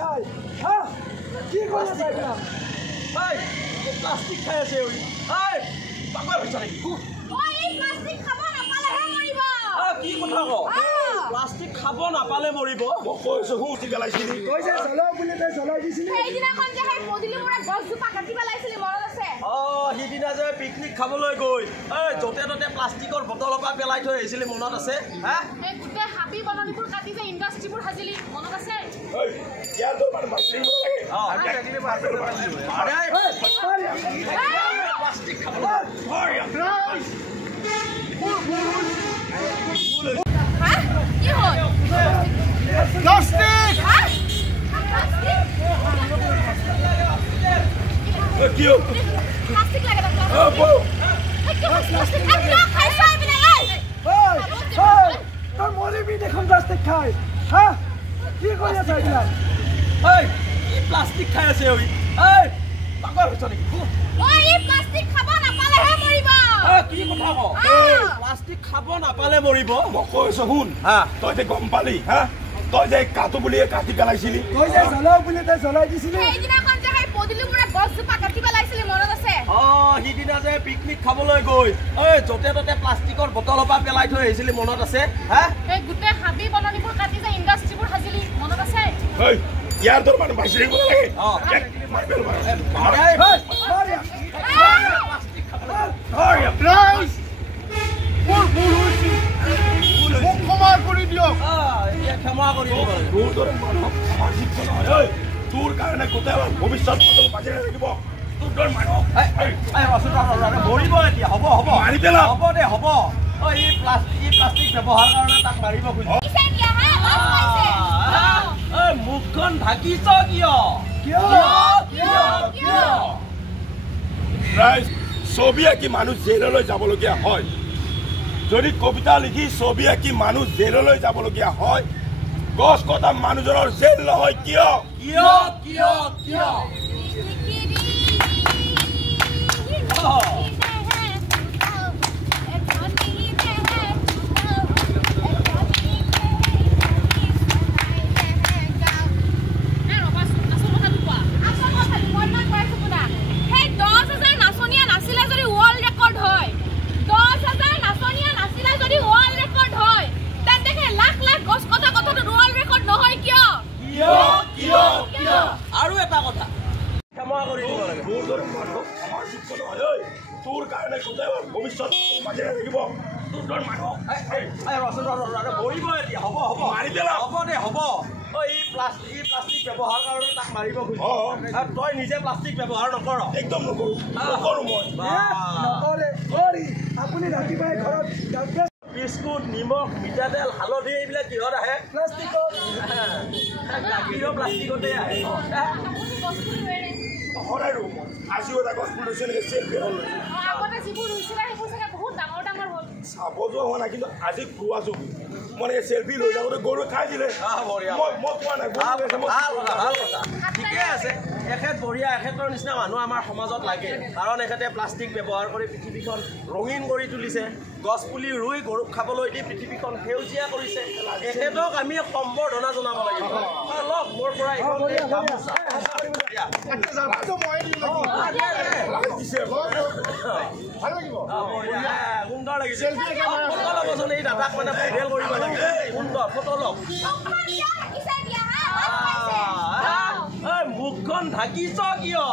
খাই হা কি করে যাইলা ভাই প্লাস্টিক খাই আছে ওই ভাই পাগল হইছ নাকি ওই প্লাস্টিক খাব নাপালে হে মৰিব কি কথা ক প্লাস্টিক খাব নাপালে মৰিব মই কৈছো হুটি পেলাইছিলি কইছে চলাই বুলি তাই চলাই দিছিলি সেইদিনাখন যে সেই পদিলি মুৰা গছজোপা কাটি পেলাইছিলি মনত আছে সিদিনা যে পিকনিক খাবলৈ গৈ য'তে ত'তে প্লাষ্টিকৰ বটলৰ পৰা পেলাই থৈ আহিছিলি মনত আছে হা এই গোটেই হাবি বননিবোৰ কাটি যে ইণ্ডাষ্ট্ৰীবোৰ সাজিলি মনত আছে ইয়াৰ তোৰ মানে মাছলিং লাগে আমি আজিলে মাছলিং আৰে প্লাষ্টিক খাবলৈ হা কি হ'ল প্লাষ্টিক কি প্লাষ্টিক লাগে প্লাষ্টিক আচ্ছা খাইছা বিনা তোর মরিবি দেখুন প্লাস্টিক খাই হা কি করে যাইলা কি প্লাষ্টিক খাই আছে ওই পাগল হইছ নেকি ওই প্লাষ্টিক খাব নাপালে হে মৰিব কি কথা ক প্লাষ্টিক খাব নাপালে মৰিব মই কৈছো শুন তই যে গম পালি তই যে কাটো বুলি কাটি পেলাইছিলি কই যে চলাই বুলি তাই চলাই দিছিলি সেইদিনাখন যে সেই পদিলি মুৰা গছজোপা কাটি পেলাইছিলি মনত আছে সিদিনা যে পিকনিক খাবলৈ গৈ য'তে ত'তে প্লাষ্টিকৰ বটলৰ পৰা পেলাই থৈ আহিছিলি মনত আছে এই গোটেই হাবি বননিবোৰ কাটি যে ইণ্ডাষ্ট্ৰীবোৰ সাজিলি মনত আছে ইয়াৰ তোৰ মানে মাছলিং লাগে ক্ষমা কৰি তোৰ কাৰণে গোটেই ভৱিষ্যত বাজি থাকিব মৰিব এতিয়া হ'ব হ'ব মাৰি পেলা হ'ব দে হ'ব এই প্লাষ্টিক ব্যৱহাৰ কাৰণে তাক মাৰিব খুজিব মুখখন ঢাকিছ কিয় ছবি আঁকি মানুহ জেললৈ যাবলগীয়া হয় যদি কবিতা লিখি ছবি আঁকি মানুহ জেললৈ যাবলগীয়া হয় গছ কটা মানুহজনৰ জেল নহয় কিয় কিয় কিয় কিয় আৰু এটা কথা ক্ষমা কৰি দিব লাগে তোৰ কাৰণে গোটেই ভৱিষ্যত বাজি থাকিব মৰিব এতিয়া হ'ব হ'ব মাৰি পেলা হ'ব দে হ'ব এই প্লাষ্টিক ব্যৱহাৰ কাৰণে তাক মাৰিব খুজিব তই নিজে প্লাষ্টিক ব্যৱহাৰ নকৰ একদম নকৰো মই আপুনি ৰাতিপুৱাই ঘৰত বিস্কুট নিমখ মিঠাতেল হালধি এইবিলাক কিহত আহে প্লাষ্টিকৰ গাখীৰৰ প্লাষ্টিকতে আহে সদায় ৰুম আজিও এটা গছ পুলি লৈছে নেকি চেল্ফি হ'ল চাব যোৱা হোৱা নাই কিন্তু আজি খোৱাছো মানে চেল্ফি লৈ যাবলৈ গৰু খাই দিলে মই কোৱা নাই ঠিকে আছে এখেত বঢ়িয়া এখেতৰ নিচিনা মানুহ আমাৰ সমাজত লাগে কাৰণ এখেতে প্লাষ্টিক ব্যৱহাৰ কৰি পৃথিৱীখন ৰঙীন কৰি তুলিছে গছ পুলি ৰুই গৰুক খাবলৈ দি পৃথিৱীখন সেউজীয়া কৰিছে এখেতক আমি সম্বৰ্ধনা জনাব লাগিব লওক মোৰ পৰা সুন্দৰ লাগিছে এই দাদাক মানে ভাইৰেল কৰিব লাগে সুন্দৰ ফটো লওক মুখখন ঢাকিছ কিয়